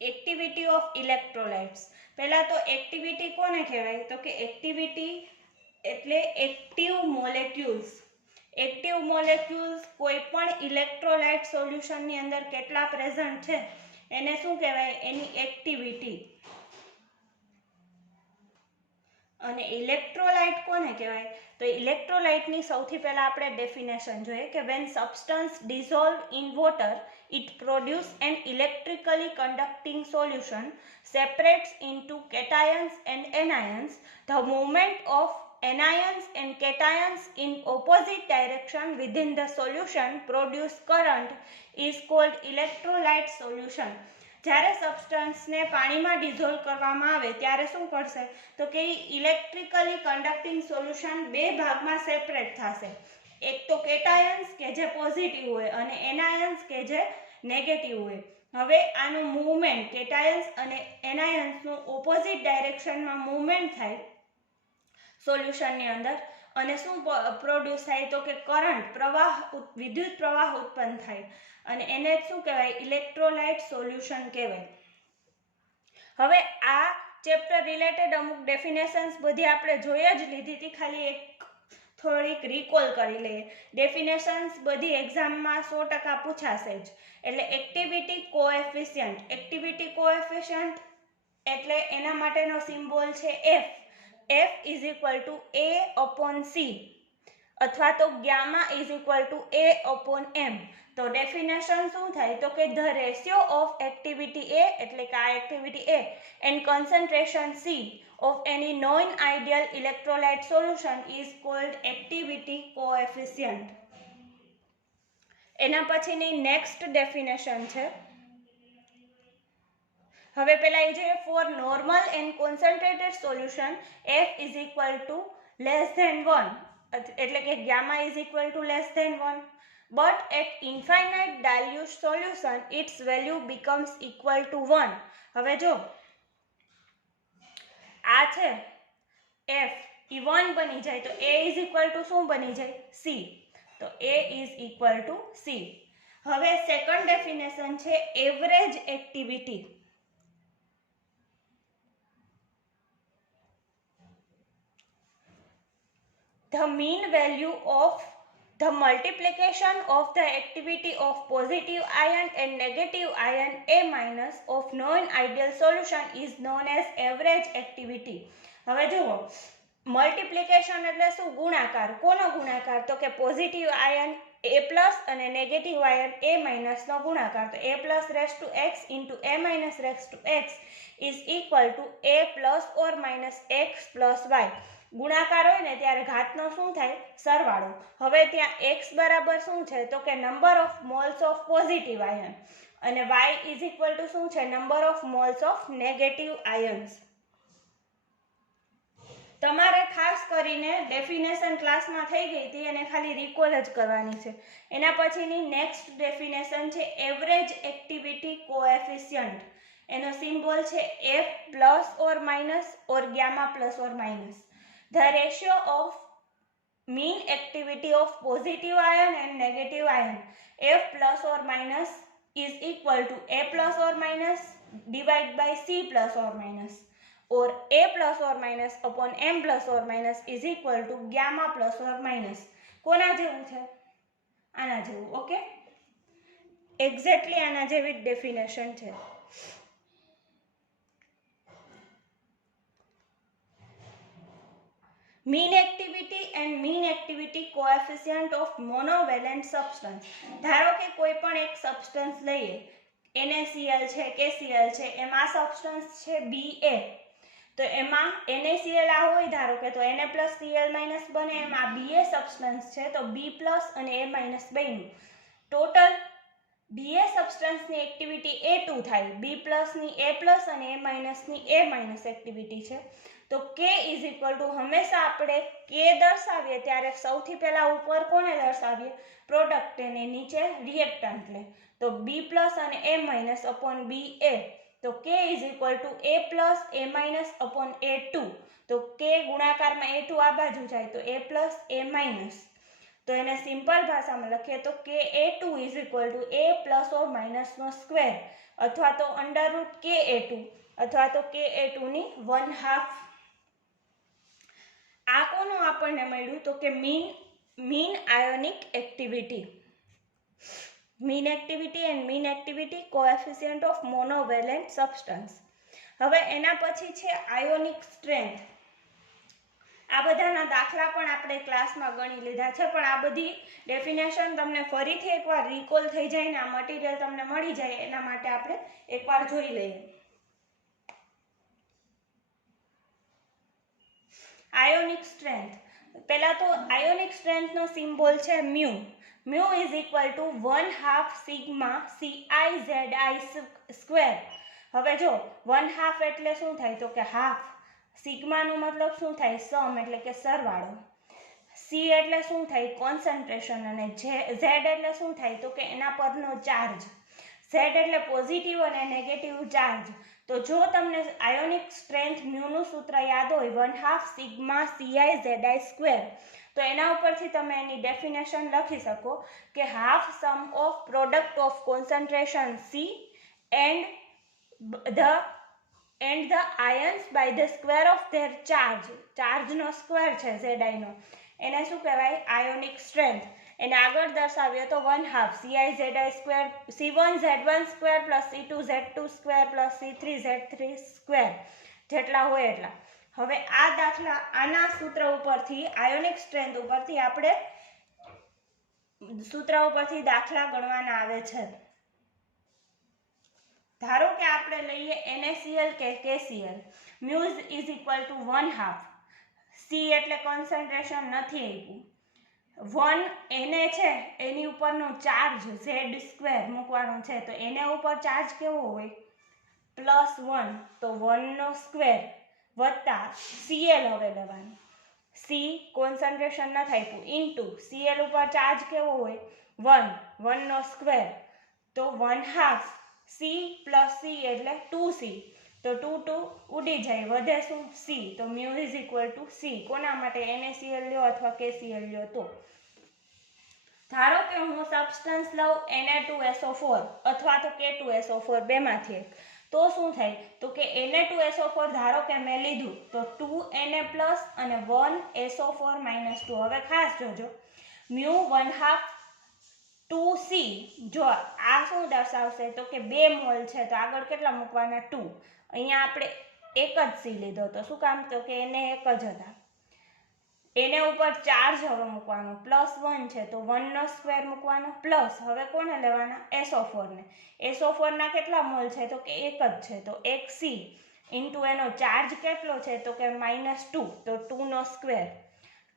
Activity of electrolytes. પહેલા તો activity કોને કહેવાય? તો કે એક્ટિવિટી એટલે એક્ટિવ મોલેક્યુલ્સ. એક્ટિવ મોલેક્યુલ્સ કોઈ પણ ઇલેક્ટ્રોલાઇટ સોલ્યુશનની અંદર કેટલા પ્રેઝન્ટ છે એને શું કહેવાય? એની એક્ટિવિટી. અને ઇલેક્ટ્રોલાઇટ કોને કહેવાય? તો ઇલેક્ટ્રોલાઇટની સૌથી પહેલા આપણે ડેફિનેશન જોઈએ કે when substance dissolve in water it produce an electrically conducting solution separates into cations and anions. The movement of anions and cations in opposite direction within the solution produce current is called electrolyte solution. જ્યારે સબસ્ટન્સને પાણીમાં dissolve કરવામાં આવે ત્યારે શું કરશે? તો કે electrically conducting solution બે ભાગમાં સેપરેટ થશે. એક તો કેટાયન્સ કે જે પોઝિટિવ હોય અને એનાયન્સ કે જે નેગેટિવ હોય. હવે આનું મૂવમેન્ટ કેટાયન્સ અને એનાયન્સનું ઓપોઝિટ ડાયરેક્શનમાં મૂવમેન્ટ થાય સોલ્યુશનની અંદર અને શું પ્રોડ્યુસ થાય? તો કે કરંટ, પ્રવાહ, વિદ્યુત પ્રવાહ ઉત્પન્ન થાય અને એને શું કહેવાય? ઇલેક્ટ્રોલાઇટ સોલ્યુશન કહેવાય. હવે આ ચેપ્ટર રિલેટેડ અમુક ડેફિનેશન્સ બધી આપણે જોઈ જ લીધી હતી, ખાલી એક થોડીક રિકોલ કરી લઈએ. ડેફિનેશન્સ બધી એક્ઝામમાં 100% પૂછાશે જ. એટલે એક્ટિવિટી કોએફિશિયન્ટ. એક્ટિવિટી કોએફિશિયન્ટ એટલે એના માટેનો સિમ્બોલ છે F. F is equal to A/C અથવા તો gamma is equal to A/M. તો ડેફિનેશન શું થાય? તો કે the ratio of activity A એટલે કે આ activity A and concentration C of any non-ideal electrolyte solution is called activity coefficient. એના પછીની નેક્સ્ટ ડેફિનેશન છે. હવે પહેલા એ જોઈએ for normal and concentrated solution F is equal to less than 1 એટલે કે gamma is equal to less than 1. But at infinite dilute solution its value becomes equal to 1. હવે જો આ છે F એ 1 બની જાય તો A is equal to શું બની જાય? C. તો A is equal to C. હવે સેકન્ડ ડેફિનેશન છે average activity. The mean value of the multiplication of the activity of positive ion and negative ion A- of non-ideal solution is known as average activity. હવે જુઓ, multiplication એટલે શું? ગુણાકાર. કોનો ગુણાકાર? તો કે પોઝિટિવ આયન A+ અને નેગેટિવ આયન A- નો ગુણાકાર. તો A+x into A-x is equal to A ± x + y. ગુણાકાર હોય ને ત્યારે ઘાતનો શું થાય? સરવાળો. હવે ત્યાં x બરાબર શું છે? તો કે number of moles of positive ion અને y ઇઝ ઇક્વલ ટુ શું છે? Number of moles of negative ions. તમારે ખાસ કરીને ડેફિનેશન ક્લાસમાં થઈ ગઈ હતી અને ખાલી રિકોલ જ કરવાની છે. એના પછીની નેક્સ્ટ ડેફિનેશન છે એવરેજ એક્ટિવિટી કોએફિશિયન્ટ. એનો સિમ્બોલ છે F ± or gamma ± The ratio of mean activity of positive ion and negative ion F ± is equal to A ± divided by C ± or A ± upon M ± is equal to gamma ± કોના જેવું છે? આના જેવું. Okay, exactly આના જેવી definition છે. Mean activity and mean activity coefficient of monovalent substance. ધારો કે કોઈ પણ એક સબસ્ટન્સ લઈએ, NaCl છે, KCl છે, એમાં સબસ્ટન્સ છે Ba. તો એમાં NaCl આ હોય ધારો કે તો Na+Cl- બને. એમાં Ba સબસ્ટન્સ છે તો B+ અને A- બેનું ટોટલ Ba સબસ્ટન્સની એક્ટિવિટી A2 થાય. B+ ની A+ અને A- ની A- એક્ટિવિટી છે. તો K ઇઝ ઇક્વલ ટુ હંમેશા આપણે K દર્શાવીએ ત્યારે સૌથી પહેલા ઉપર કોને દર્શાવીએ? પ્રોડક્ટ ને નીચે રિએક્ટન્ટ લે. તો B+ અને A- upon Ba. તો K is equal to A+ A- upon A2. તો K ગુણાકારમાં A2 આ બાજુ જાય તો A+ A-. તો એને સિમ્પલ ભાષામાં લખીએ તો Ka2 is equal to a plus or માઇનસનો સ્ક્વેર અથવા તો અંડરરૂટ Ka2 અથવા તો Ka2 ની 1/2. આ કોનું આપણને મળ્યું તો કે mean ionic activity. Mean activity and mean activity coefficient of monovalent substance. હવે એના પછી છે આયોનિક સ્ટ્રેન્થ. આ બધાના દાખલા પણ આપણે ક્લાસમાં ગણી લીધા છે, પણ આ બધી ડેફિનેશન તમને ફરીથી એકવાર રિકોલ થઈ જાય ને આ મટીરિયલ તમને મળી જાય એના માટે આપણે એકવાર જોઈ લઈએ. Ionic strength. પહેલા તો આયોનિક સ્ટ્રેન્થનો સિમ્બોલ છે mu. Mu is equal two 1/2 sigma CiZi square. હવે જો 1/2 એટલે શું થાય તો કે હાફ. સિગ્માનું મતલબ શું થાય સમ એટલે કે સરવાળો. C એટલે શું થાય કોન્સન્ટ્રેશન અને Z એટલે શું થાય તો કે એના પરનો ચાર્જ. Z એટલે પોઝિટિવ અને નેગેટિવ ચાર્જ. તો જો તમને આયોનિક સ્ટ્રેન્થ મ્યુનું સૂત્ર યાદ હોય 1/2 સિગ્મા CiZi સ્ક્વેર, તો એના ઉપરથી તમે એની ડેફિનેશન લખી શકો કે half sum of product of concentration C and the ions by the square of their charge. ચાર્જનો સ્ક્વેર છે Zi નો, એને શું કહેવાય આયોનિક સ્ટ્રેન્થ. એને આગળ દર્શાવ્યો તો 1/2 CiZi square C1Z1 square plus C2Z2 square plus C3Z3 square જેટલા હોય એટલા. હવે આ દાખલા આના સૂત્ર ઉપરથી આયોનિક સ્ટ્રેન્થ ઉપરથી આપણે સૂત્ર ઉપરથી દાખલા ગણવાના આવે છે. ધારો કે આપણે લઈએ NaCl કે KCl. mu is equal two 1/2. C એટલે કોન્સન્ટ્રેશન નથી આપ્યું. 1 Na છે એની ઉપરનો ચાર્જ Z સ્ક્વેર મૂકવાનો છે, તો એના ઉપર ચાર્જ કેવો હોય +1, તો 1 નો સ્ક્વેર વત્તા Cl હવે લેવાનું. C કોન્સન્ટ્રેશન નથી આપ્યું ઇન્ટુ Cl ઉપર ચાર્જ કેવો હોય 1 નો સ્ક્વેર, તો 1/2 C પ્લસ C એટલે 2C, તો 2 ઉડી જાય વધે શું C, તો mu is equal two C. કોના માટે NaCl લ્યો અથવા KCl લ્યો તો. ધારો કે હું સબસ્ટન્સ લઉં Na2SO4 અથવા તો K2SO4 બેમાંથી એક, તો શું થાય તો કે Na2SO4 ધારો કે મેં લીધું તો 2Na પ્લસ અને 1SO4 માઇનસ 2. હવે ખાસ જોજો mu 1/2 2C, જો આ શું દર્શાવશે તો કે 2 મોલ છે તો આગળ કેટલા મૂકવાના 2. અહીંયા આપણે એક જ C લીધો તો શું કામ તો કે એને એક જ હતા. એને ઉપર ચાર્જ હવે મૂકવાનો +1 છે તો 1 નો સ્ક્વેર મૂકવાનો પ્લસ હવે કોને લેવાના SO4 ને. SO4 ના કેટલા મોલ છે તો કે એક જ છે, તો 1C ઇન્ટુ એનો ચાર્જ કેટલો છે તો કે -2, તો 2 નો સ્ક્વેર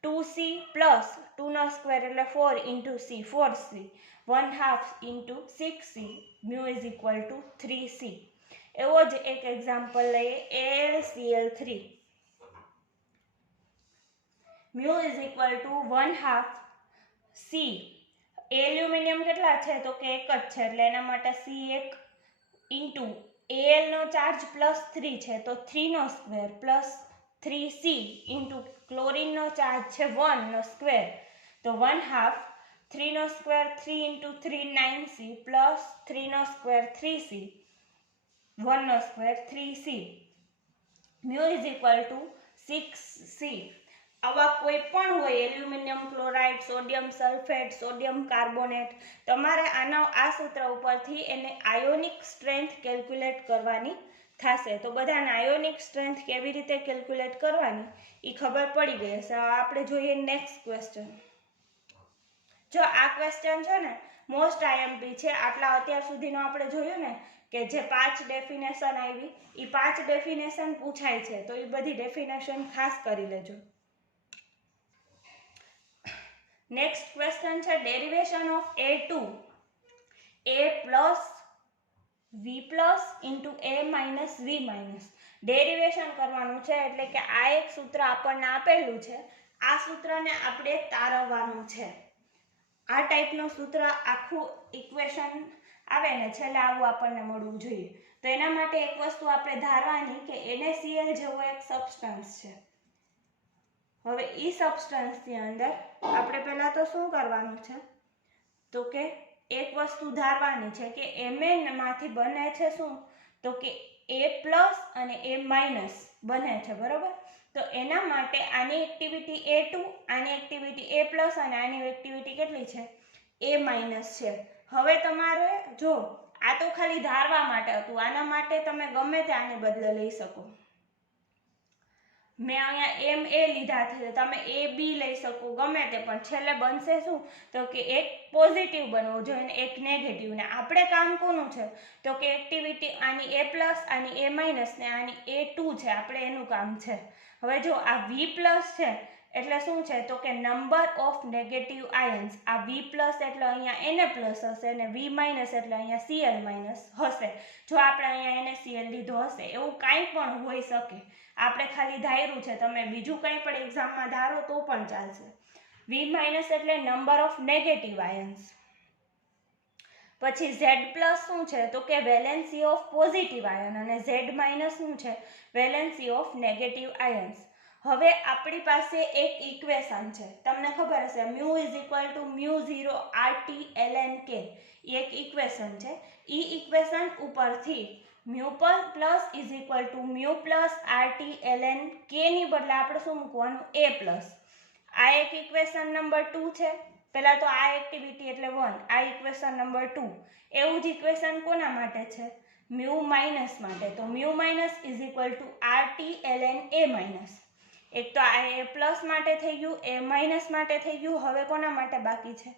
2C પ્લસ 2 નો સ્ક્વેર એટલે 4 into C 4C 1/2 into 6C mu is equal two 3C. એવો જ એક એક્ઝામ્પલ લઈએ AlCl3. mu is equal two 1/2 C. Aluminium કેટલા છે તો કે એક જ છે એટલે એના માટે C1 ઇન્ટુ Al નો ચાર્જ +3 છે તો 3 નો square plus 3C into chlorine નો ચાર્જ છે 1 નો સ્ક્વેર, તો 1/2 3 નો સ્ક્વેર 3 ઇન્ટુ 3 9C પ્લસ 3 નો સ્ક્વેર 3C 1 નો square 3C. mu is equal to 6C. આવા કોઈ પણ હોય aluminium chloride, sodium sulphate, sodium carbonate, તમારે આ સૂત્ર ઉપરથી એને આયોનિક સ્ટ્રેન્થ કેલ્ક્યુલેટ કરવાની થશે. તો બધાને આયોનિક સ્ટ્રેન્થ કેવી રીતે કેલ્ક્યુલેટ કરવાની એ ખબર પડી ગઈ હશે. આપણે જોઈએ નેક્સ્ટ ક્વેશ્ચન. જો આ ક્વેશ્ચન છે ને મોસ્ટ IMP છે. આટલા અત્યાર સુધીનો આપણે જોયું ને કે જે 5 ડેફિનેશન આવી એ 5 ડેફિનેશન પૂછાય છે, તો એ બધી ડેફિનેશન ખાસ કરી લેજો. નેક્સ્ટ ક્વેશ્ચન છે derivation of A2 A plus V plus into A minus V minus. Derivation કરવાનું છે એટલે કે આ એક સૂત્ર આપણને આપેલું છે, આ સૂત્રને આપણે તારવવાનું છે. આ ટાઈપનું સૂત્ર આખું ઇક્વેશન આવે ને છેલ્લે આવું આપણને મળવું જોઈએ. તો એના માટે એક વસ્તુ આપણે ધારવાની કે NaCl જેવો એક સબસ્ટન્સ છે. હવે એ સબસ્ટન્સની અંદર આપણે પહેલાં તો શું કરવાનું છે, તો કે એક વસ્તુ ધારવાની છે કે Mn માંથી બને છે શું, તો કે A+ અને A- બને છે, બરોબર. તો એના માટે આની એક્ટિવિટી A2, આની એક્ટિવિટી A+ અને આની એક્ટિવિટી કેટલી છે, A- છે. હવે તમારે જો આ તો ખાલી ધારવા માટે હતું, આના માટે તમે ગમે તે આને બદલે લઈ શકો. મેં અહીંયા MA લીધા છે, તમે AB લઈ શકો, ગમે તે, પણ છેલ્લે બનશે શું, તો કે એક પોઝિટિવ બનવું જોઈએ ને એક નેગેટિવ. ને આપણે કામ કોનું છે, તો કે એક્ટિવિટી આની A+, આની A- ને આની A2 છે, આપણે એનું કામ છે. હવે જો આ V+ છે એટલે શું છે, તો કે નંબર ઓફ નેગેટિવ આયન્સ. આ V+ એટલે અહીંયા Na+ હશે અને V- એટલે અહીંયા Cl- હશે. જો આપણે અહીંયા NaCl લીધો હશે, એવું કાંઈ પણ હોઈ શકે, આપણે ખાલી ધાર્યું છે, તમે બીજું કંઈ પણ એક્ઝામમાં ધારો તો પણ ચાલશે. V- એટલે નંબર ઓફ નેગેટિવ આયન્સ. પછી Z+ શું છે, તો કે વેલેન્સી ઓફ પોઝિટિવ આયન, અને Z- શું છે, વેલેન્સી ઓફ નેગેટિવ આયન્સ. હવે આપણી પાસે એક ઇક્વેશન છે, તમને ખબર હશે μ=μ0 RT ln K, એક ઇક્વેશન છે. એ ઇક્વેશન ઉપરથી μ+= μ RT ln K ની બદલે આપણે શું મૂકવાનું, A+. આ એક ઇક્વેશન નંબર 2 છે. પહેલા તો આ એક્ટિવિટી એટલે 1, આ ઇક્વેશન નંબર 2. એવું જ ઇક્વેશન કોના માટે છે, μ- માટે. તો μ- RT ln A-. એક તો આ A+ માટે થઈ ગયું, A- માટે થઈ ગયું. હવે કોના માટે બાકી છે,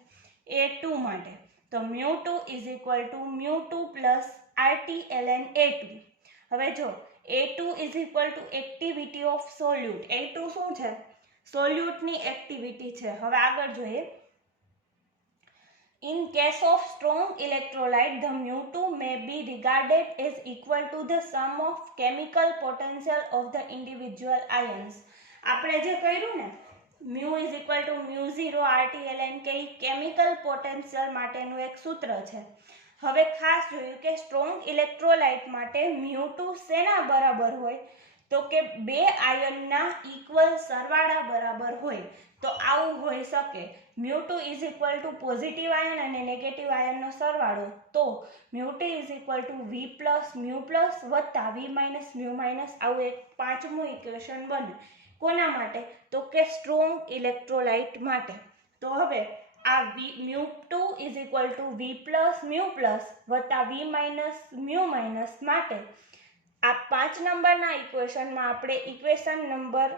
A2 માટે. તો μ2 RT ln A2. હવે જો A2 એક્ટિવિટી ઓફ સોલ્યુટ. A2 શું છે, સોલ્યુટની એક્ટિવિટી છે. હવે આગળ જોઈએ. In case of strong electrolyte, the μ2 may be regarded as equal to the sum of chemical potential of the individual ions. આપણે જે કર્યું ને μ=μ0 RT ln K, chemical potential માટેનું એક સૂત્ર છે. હવે ખાસ જોયું કે સ્ટ્રોંગ ઇલેક્ટ્રોલાઇટ માટે μ2 શેના બરાબર હોય, તો કે બે આયનના ઇક્વલ સરવાળા બરાબર હોય. તો આવું હોઈ શકે, μ2 પોઝિટિવ આયન અને નેગેટિવ આયનનો સરવાળો. તો μ2 V+μ+ વત્તા V- μ-, આવું એક પાંચમું ઇક્વેશન બને. કોના માટે, તો કે સ્ટ્રોંગ ઇલેક્ટ્રોલાઇટ માટે. તો હવે આ μ2 V+μ+ વત્તા V- μ- માટે આ 5 નંબરના ઇક્વેશનમાં આપણે ઇક્વેશન નંબર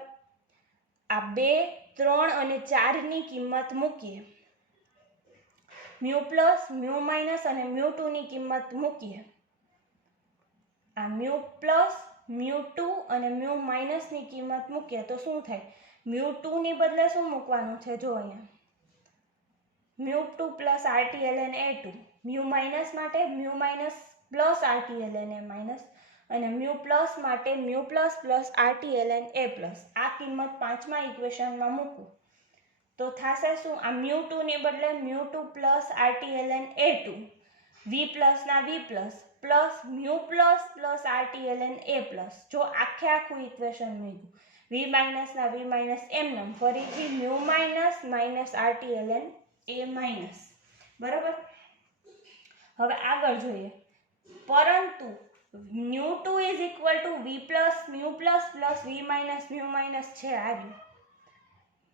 આ 2, 3 અને 4 ની કિંમત મૂકીએ. μ+, μ- અને μ2 ની કિંમત મૂકીએ. આ μ+, μ2 અને μ- ની કિંમત મૂકીએ તો શું થાય, μ2 ની બદલે શું મૂકવાનું છે, જો અહીંયા μ2 + RT ln A2, μ- માટે μ- + RT ln A-, અને μ+ માટે μ+ + RT ln A+. આ કિંમત પાંચમા ઇક્વેશનમાં મૂકું તો થશે શું, આ μ2 ની બદલે μ2 + RT ln A2, V+ ના V+ plus μ+ + RT ln A+. જો આખે આખું ઇક્વેશન મૂક્યું, V- ના V- એમ ફરીથી μ- RT ln A-. બરાબર. હવે આગળ જોઈએ. પરંતુ μ2 V+μ++ V- μ- છે. આ રહ્યું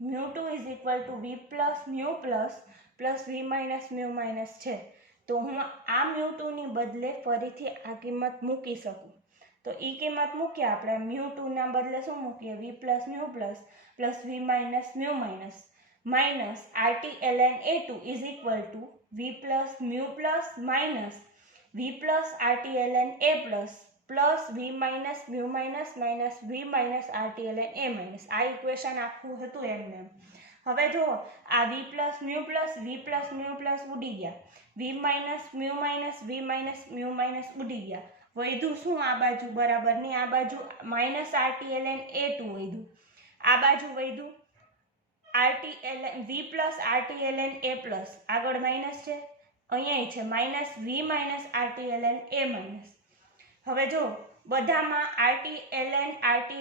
μ2 V+μ++ V- μ- છે. તો હું આ μ2 ની બદલે ફરીથી આ કિંમત મૂકી શકું. તો એ કિંમત મૂકીએ આપણે, μ2 ના બદલે શું મૂકીએ, V+μ+ V- μ- RT ln A2 V+μ+ V+ RT ln A+ plus V- μ- V- RT ln A-. આ ઇક્વેશન આખું હતું એમને. હવે જો આ V+μ+ ઉડી ગયા, V- μ- V- ઉડી ગયા. વધ્યું શું આ બાજુ, બરાબર ની આ બાજુ -RT ln A2 વધ્યું. આ બાજુ વધ્યું V+ RT ln A+, આગળ માઇનસ છે, અહીંયા છે -V- RT ln A-. હવે જો બધામાં RT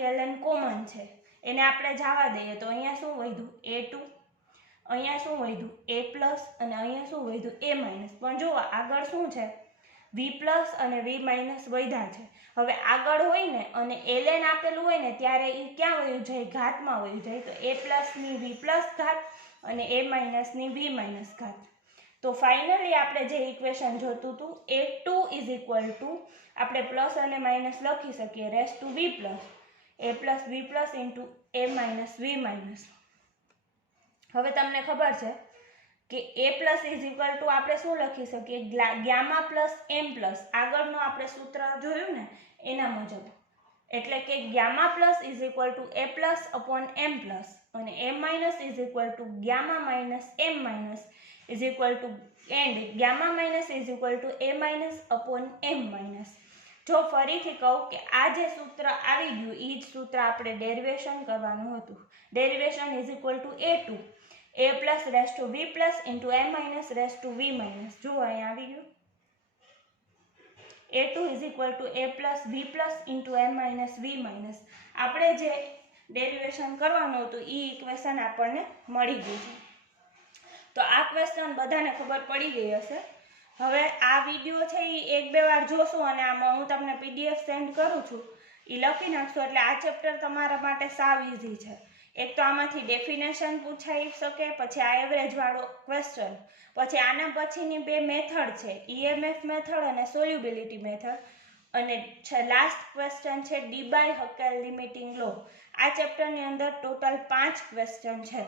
ln કોમન છે એને આપણે જવા દઈએ તો અહીંયા શું વધ્યું A2, અહીંયા શું વધ્યું A+ અને અહીંયા શું વધ્યું A-, પણ જો આગળ શું છે V+ અને V- વધ્યા છે. હવે આગળ હોય ને અને ln આપેલું હોય ને ત્યારે એ ક્યાં વયું જાય ઘાતમાં વયું જાય, તો A+ ની V+ ઘાત અને A- ની V- ઘાત. તો ફાઇનલી આપણે જે ઇક્વેશન જોતું હતું A2 આપણે પ્લસ અને માઇનસ લખી શકીએ raise to V+, A+V+ into A- V-. હવે તમને ખબર છે કે A+ આપણે શું લખી શકીએ ગામા પ્લસ M+, આગળનું આપણે સૂત્ર જોયું ને એના મુજબ, એટલે કે ગામા પ્લસ A+/M+ અને M- gamma M- and gamma A-/M-. જો ફરીથી કહું કે આ જે સૂત્ર આવી ગયું એ જ સૂત્ર આપણે ડેરિવેશન કરવાનું હતું. Derivation A2 A+V+ into M-V-. જુઓ અહીંયા આવી ગયું A2 A+V+ ઇન્ટુ M-V-. આપણે જે ડેરિવેશન કરવાનું હતું એ ઇક્વેશન આપણને મળી ગયું છે. તો આ ક્વેશ્ચન બધાને ખબર પડી ગઈ હશે. હવે આ વિડીયો છે એ 1-2 વાર જોશો અને આમાં હું તમને PDF સેન્ડ કરું છું એ લખી નાખશો એટલે આ ચેપ્ટર તમારા માટે સાવ ઇઝી છે. એક તો આમાંથી ડેફિનેશન પૂછાઈ શકે, પછી આ એવરેજ વાળો ક્વેશ્ચન, પછી આના પછીની 2 મેથડ છે EMF મેથડ અને સોલ્યુબિલિટી મેથડ, અને લાસ્ટ ક્વેશ્ચન છે ડી-બાય-હકેલ લિમિટિંગ લો. આ ચેપ્ટરની અંદર ટોટલ 5 ક્વેશ્ચન છે.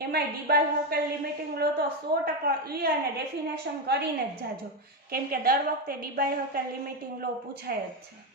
એમાંય ડી-બાય-હકેલ લિમિટિંગ લો તો 100% અને ડેફિનેશન કરીને જ જાજો, કેમ કે દર વખતે ડી-બાય-હકેલ લિમિટિંગ લો પૂછાય જ છે.